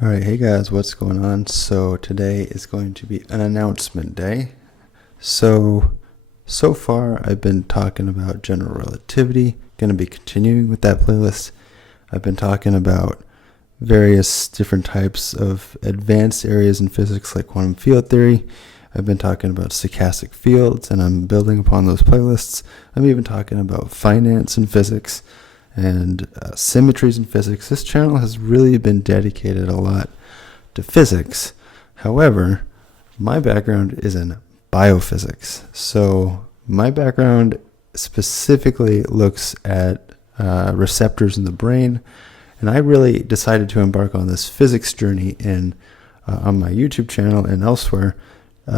All right, hey guys, what's going on? So today is going to be an announcement day. So far I've been talking about general relativity, going to be continuing with that playlist. I've been talking about various different types of advanced areas in physics like quantum field theory. I've been talking about stochastic fields, and I'm building upon those playlists. I'm even talking about finance and physics and symmetries in physics. This channel has really been dedicated a lot to physics. However, my background is in biophysics. So my background specifically looks at receptors in the brain, and I really decided to embark on this physics journey on my YouTube channel and elsewhere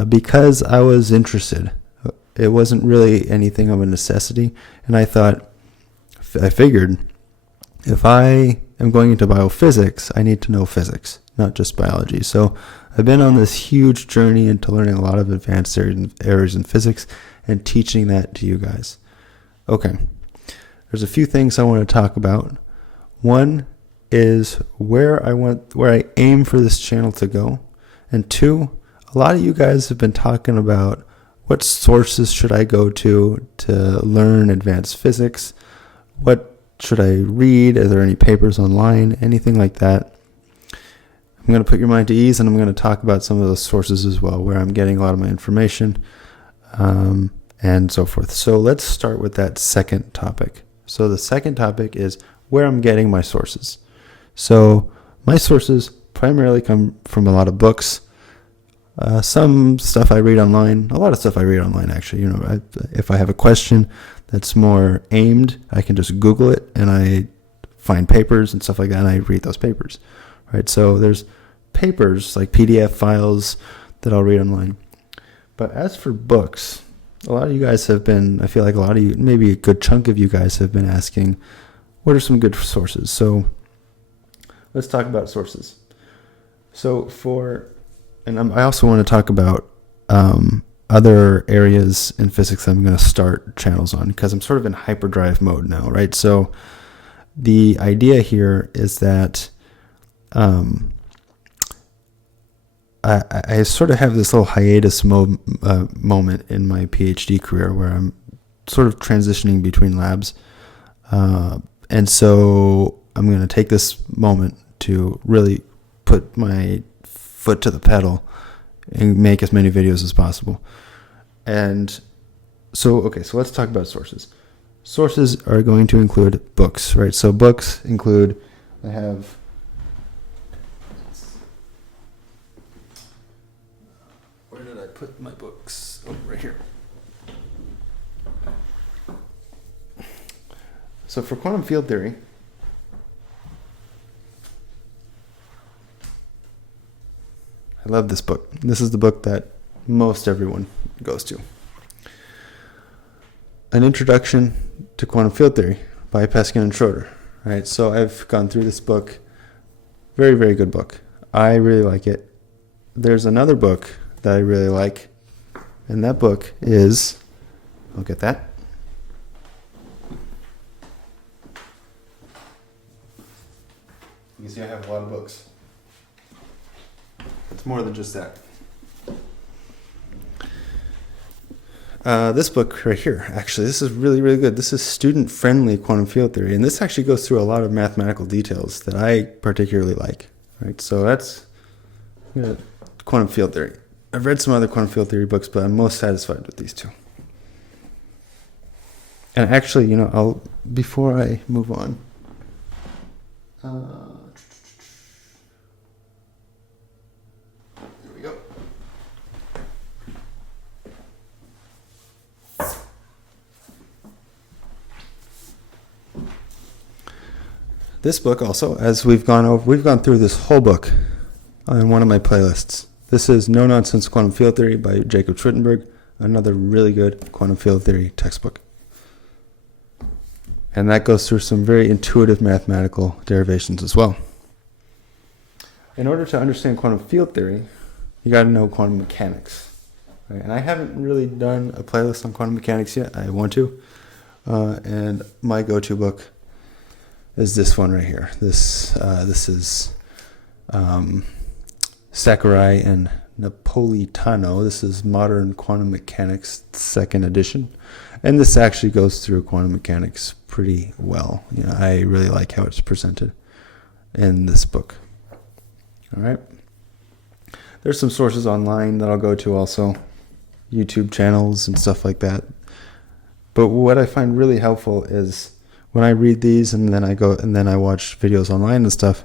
because I was interested. It wasn't really anything of a necessity, and I figured if I am going into biophysics, I need to know physics, not just biology. So I've been on this huge journey into learning a lot of advanced areas in physics and teaching that to you guys. Okay, there's a few things I want to talk about. One is where I aim for this channel to go. And two, a lot of you guys have been talking about what sources should I go to learn advanced physics. What should I read? Are there any papers online? Anything like that? I'm going to put your mind to ease, and I'm going to talk about some of those sources as well, where I'm getting a lot of my information, and so forth. So let's start with that second topic. So the second topic is where I'm getting my sources. So my sources primarily come from a lot of books. Some stuff I read online, a lot of stuff I read online actually. If I have a question that's more aimed, I can just Google it and I find papers and stuff like that, and I read those papers. Right? So there's papers like PDF files that I'll read online. But as for books, a lot of you guys have been, I feel like a lot of you, maybe a good chunk of you guys have been asking, what are some good sources? So let's talk about sources. I also want to talk about other areas in physics I'm going to start channels on, because I'm sort of in hyperdrive mode now, right? So the idea here is that I sort of have this little hiatus moment in my PhD career where I'm sort of transitioning between labs. And so I'm going to take this moment to really put my foot to the pedal and make as many videos as possible. And so let's talk about sources. Sources are going to include books, right? So books include, where did I put my books? Oh, right here. So for quantum field theory, I love this book. This is the book that most everyone goes to. An Introduction to Quantum Field Theory by Peskin and Schroeder. Right? So I've gone through this book. Very, very good book. I really like it. There's another book that I really like, and that book is, I'll get that. You can see I have a lot of books. It's more than just that. This book right here, actually, this is really, really good. This is student-friendly quantum field theory, and this actually goes through a lot of mathematical details that I particularly like. Right, so that's quantum field theory. I've read some other quantum field theory books, but I'm most satisfied with these two. And actually, before I move on, here we go. This book also, as we've gone through this whole book on one of my playlists. This is No Nonsense Quantum Field Theory by Jacob Schwittenberg, another really good quantum field theory textbook. And that goes through some very intuitive mathematical derivations as well. In order to understand quantum field theory, you got to know quantum mechanics. Right? And I haven't really done a playlist on quantum mechanics yet. I want to. And my go-to book is this one right here. This is Sakurai and Napolitano. This is Modern Quantum Mechanics, 2nd edition. And this actually goes through quantum mechanics pretty well. I really like how it's presented in this book. All right. There's some sources online that I'll go to also, YouTube channels and stuff like that. But what I find really helpful is when I read these and then I watch videos online and stuff,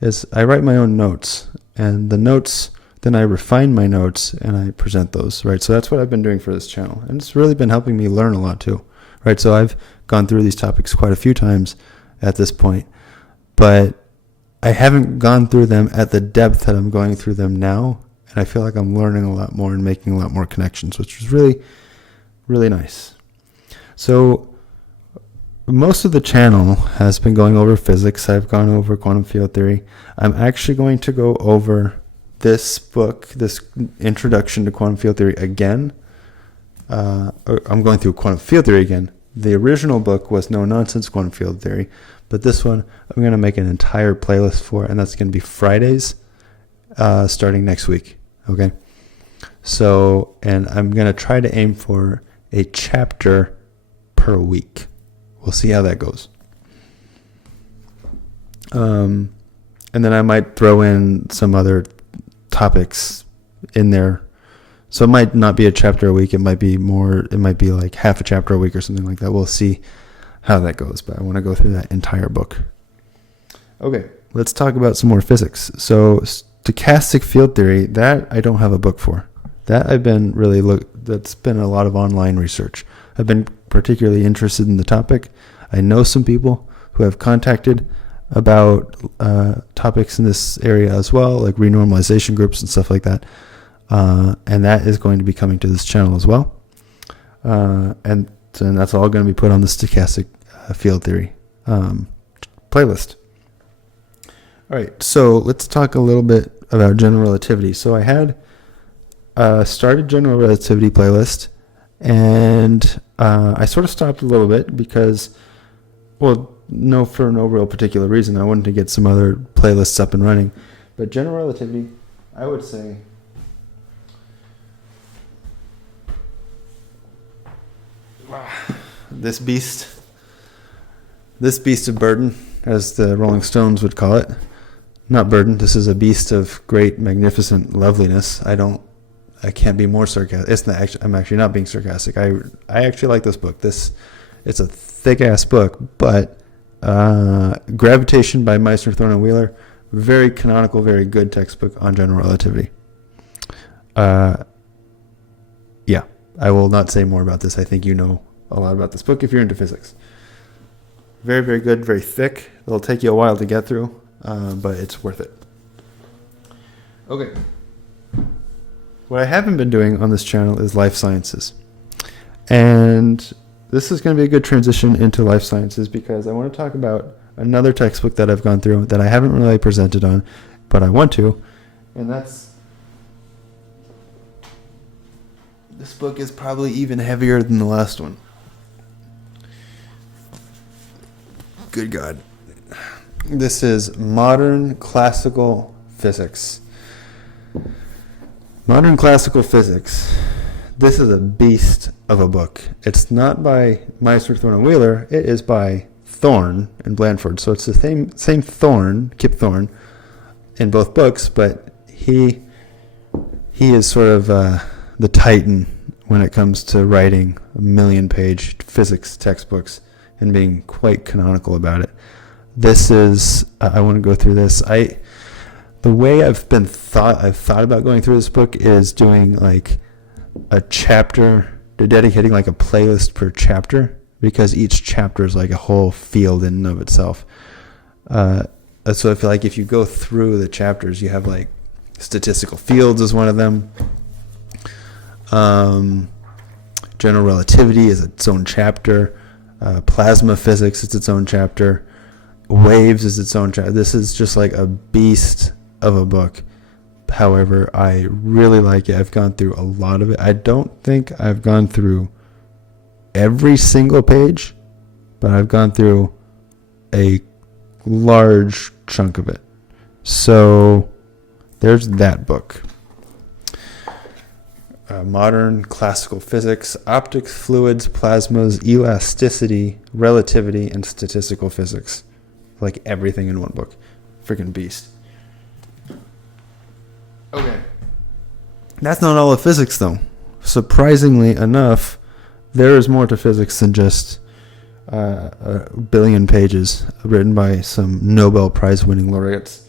is I write my own notes, and the notes, then I refine my notes and I present those, right? So that's what I've been doing for this channel, and it's really been helping me learn a lot too, right? So I've gone through these topics quite a few times at this point, but I haven't gone through them at the depth that I'm going through them now, and I feel like I'm learning a lot more and making a lot more connections, which is really, really nice. So most of the channel has been going over physics. I've gone over quantum field theory. I'm actually going to go over this book, this Introduction to Quantum Field Theory again. I'm going through quantum field theory again. The original book was No Nonsense Quantum Field Theory, but this one I'm going to make an entire playlist for, and that's going to be Fridays starting next week. Okay? So, and I'm going to try to aim for a chapter per week. We'll see how that goes. And then I might throw in some other topics in there. So it might not be a chapter a week. It might be more, it might be like half a chapter a week or something like that. We'll see how that goes, but I want to go through that entire book. Okay, let's talk about some more physics. So stochastic field theory, that I don't have a book for. That I've been that's been a lot of online research. I've been particularly interested in the topic. I know some people who have contacted about topics in this area as well, like renormalization groups and stuff like that. And that is going to be coming to this channel as well. And that's all going to be put on the stochastic field theory playlist. All right, so let's talk a little bit about general relativity. So I had started general relativity playlist, and I sort of stopped a little bit because, well, for no real particular reason. I wanted to get some other playlists up and running. But general relativity, I would say, this beast of burden, as the Rolling Stones would call it. Not burden, this is a beast of great, magnificent loveliness. I can't be more sarcastic. I'm actually not being sarcastic. I actually like this book. It's a thick-ass book, but Gravitation by Meissner, Thorne, and Wheeler, very canonical, very good textbook on general relativity. Yeah, I will not say more about this. I think you know a lot about this book if you're into physics. Very, very good, very thick. It'll take you a while to get through, but it's worth it. Okay. What I haven't been doing on this channel is life sciences. And this is going to be a good transition into life sciences because I want to talk about another textbook that I've gone through that I haven't really presented on, but I want to. And this book is probably even heavier than the last one. Good God. This is Modern Classical Physics. Modern Classical Physics. This is a beast of a book. It's not by Meissner, Thorne, and Wheeler. It is by Thorne and Blandford. So it's the same Thorne, Kip Thorne, in both books, but he is sort of the titan when it comes to writing a 1,000,000-page physics textbooks and being quite canonical about it. This is, I want to go through this. The way I've thought about going through this book is doing like a chapter, dedicating like a playlist per chapter, because each chapter is like a whole field in and of itself. So I feel like if you go through the chapters, you have like statistical fields is one of them. General relativity is its own chapter. Plasma physics is its own chapter. Waves is its own chapter. This is just like a beast of a book. However, I really like it. I've gone through a lot of it. I don't think I've gone through every single page, but I've gone through a large chunk of it. So there's that book. Modern Classical Physics, Optics, Fluids, Plasmas, Elasticity, Relativity, and Statistical Physics. Like everything in one book. Freaking beast. Okay. That's not all of physics, though. Surprisingly enough, there is more to physics than just a billion pages written by some Nobel Prize-winning laureates.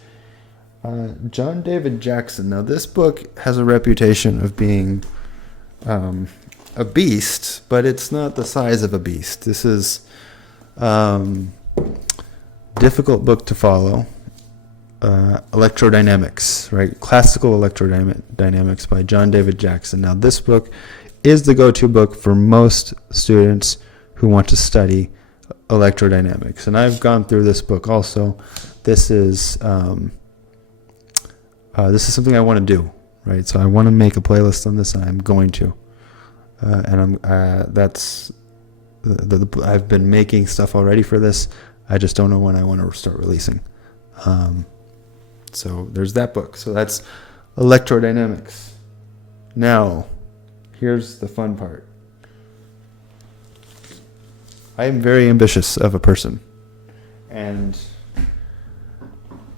John David Jackson. Now, this book has a reputation of being a beast, but it's not the size of a beast. This is difficult book to follow. Electrodynamics, right? Classical Electrodynamics by John David Jackson. Now, this book is the go-to book for most students who want to study electrodynamics. And I've gone through this book also. This is something I want to do, right? So I want to make a playlist on this, and I'm going to. I've been making stuff already for this. I just don't know when I want to start releasing. So there's that book. So that's electrodynamics. Now, here's the fun part. I am very ambitious of a person. And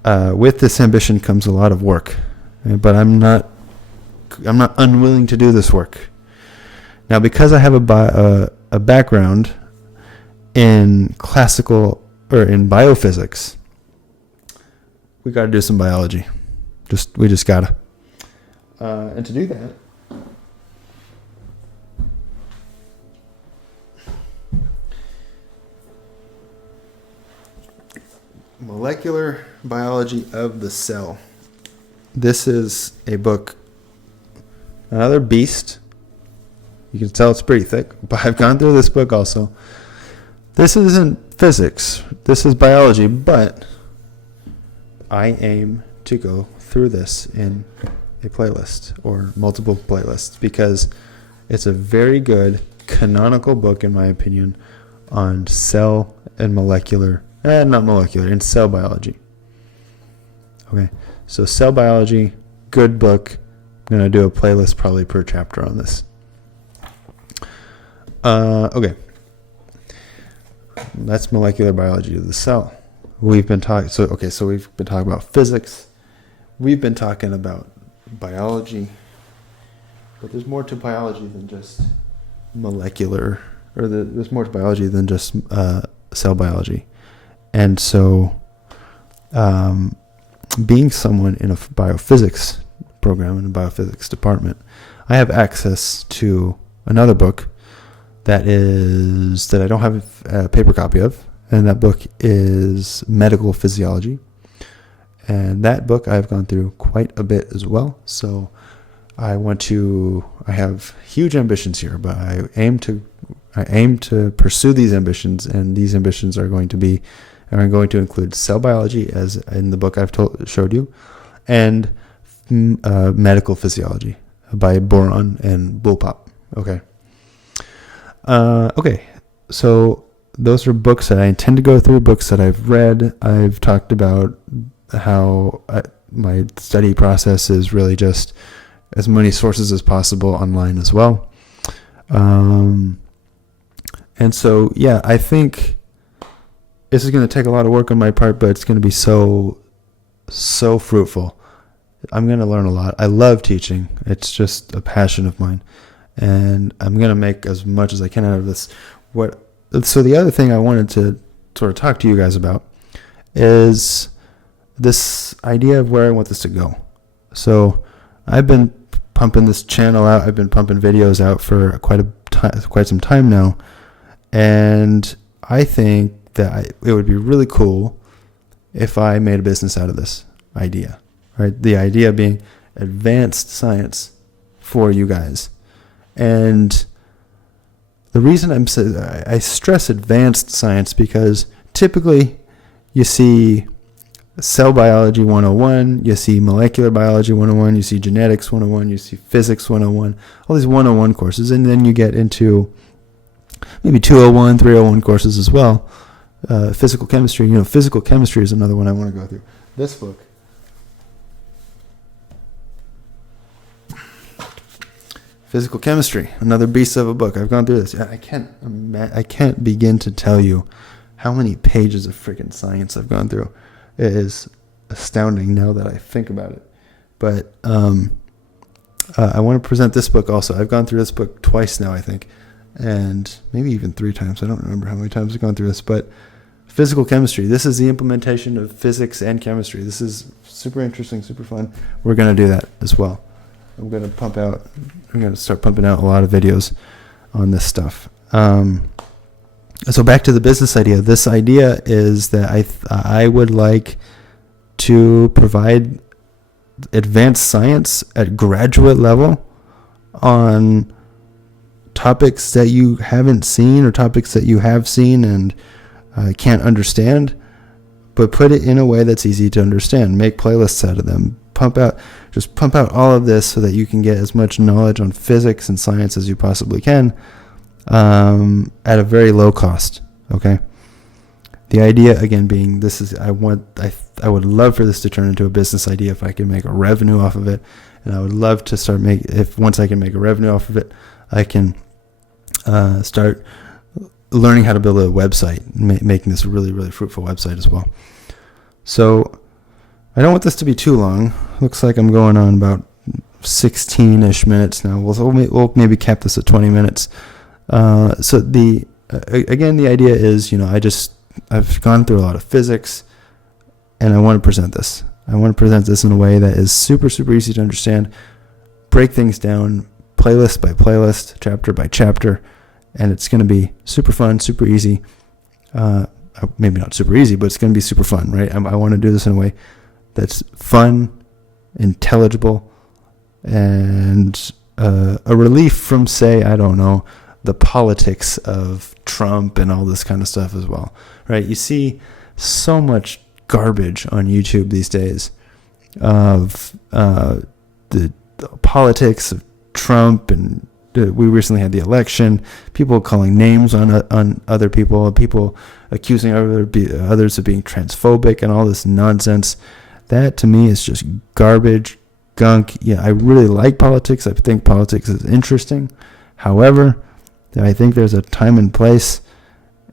with this ambition comes a lot of work. But I'm not unwilling to do this work. Now, because I have a background in classical or in biophysics, we got to do some biology. We just gotta. And to do that, Molecular Biology of the Cell. This is a book, another beast. You can tell it's pretty thick, but I've gone through this book also. This isn't physics. This is biology, but I aim to go through this in a playlist or multiple playlists because it's a very good canonical book, in my opinion, on cell and and cell biology. Okay, so cell biology, good book. I'm going to do a playlist probably per chapter on this. Okay. That's molecular biology of the cell. We've been talking about physics. We've been talking about biology. But there's more to biology than just molecular, there's more to biology than just cell biology. And so, being someone in a biophysics program, in a biophysics department, I have access to another book that I don't have a paper copy of, and that book is Medical Physiology. And that book I've gone through quite a bit as well. So I have huge ambitions here, but I aim to pursue these ambitions, and these ambitions are going to include cell biology, as in the book I've showed you, and medical physiology by Boron and Bullpop. Okay. Okay. So those are books that I intend to go through, books that I've read. I've talked about how my study process is really just as many sources as possible online as well. And so, yeah, I think this is going to take a lot of work on my part, but it's going to be so fruitful. I'm going to learn a lot. I love teaching. It's just a passion of mine. And I'm going to make as much as I can out of this. So the other thing I wanted to sort of talk to you guys about is this idea of where I want this to go. So I've been pumping this channel out. I've been pumping videos out for quite some time now. And I think that it would be really cool if I made a business out of this idea, right? The idea being advanced science for you guys. And the reason I stress advanced science because typically you see cell biology 101, you see molecular biology 101, you see genetics 101, you see physics 101, all these 101 courses, and then you get into maybe 201, 301 courses as well. Physical chemistry, physical chemistry is another one I want to go through. This book, Physical chemistry, another beast of a book. I've gone through this. I can't begin to tell you how many pages of freaking science I've gone through. It is astounding now that I think about it. But I want to present this book also. I've gone through this book twice now, I think, and maybe even 3 times. I don't remember how many times I've gone through this, but physical chemistry. This is the implementation of physics and chemistry. This is super interesting, super fun. We're going to do that as well. I'm going to start pumping out a lot of videos on this stuff. So back to the business idea. This idea is that I would like to provide advanced science at graduate level on topics that you haven't seen or topics that you have seen and can't understand, but put it in a way that's easy to understand. Make playlists out of them. Pump out all of this so that you can get as much knowledge on physics and science as you possibly can at a very low cost. Okay. The idea again being I would love for this to turn into a business idea if I can make a revenue off of it, and I would love to once I can make a revenue off of it, I can start learning how to build a website, making this a really, really fruitful website as well. So I don't want this to be too long. Looks like I'm going on about 16-ish minutes now. We'll maybe cap this at 20 minutes. So the idea is, I've gone through a lot of physics, and I want to present this. I want to present this in a way that is super, super easy to understand. Break things down, playlist by playlist, chapter by chapter, and it's going to be super fun, super easy. Maybe not super easy, but it's going to be super fun, right? I want to do this in a way that's fun, intelligible, and a relief from, say, I don't know, the politics of Trump and all this kind of stuff as well, right? You see so much garbage on YouTube these days of the politics of Trump, and we recently had the election, people calling names on other people accusing others of being transphobic and all this nonsense. That to me is just garbage, gunk. Yeah, I really like politics. I think politics is interesting. However, I think there's a time and place,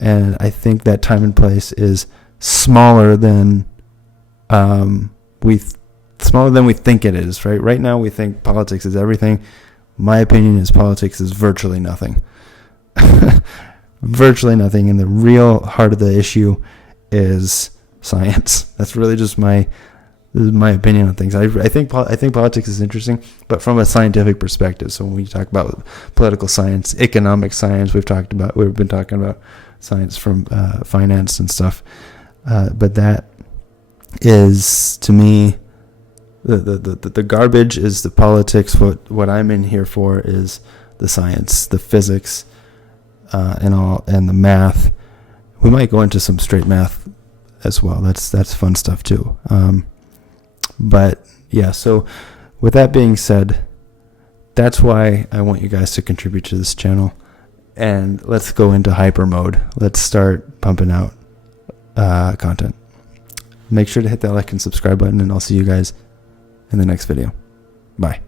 and I think that time and place is smaller than we think it is. Right now we think politics is everything. My opinion is politics is virtually nothing. Virtually nothing, and the real heart of the issue is science. That's really just my opinion on things. I think politics is interesting, but from a scientific perspective. So when we talk about political science, economic science, we've been talking about science from finance and stuff. But that is, to me, the garbage is the politics. What I'm in here for is the science, the physics, and the math. We might go into some straight math as well. That's fun stuff too. But yeah, so with that being said, that's why I want you guys to contribute to this channel, and let's go into hyper mode. Let's start pumping out content. Make sure to hit that like and subscribe button, and I'll see you guys in the next video. Bye.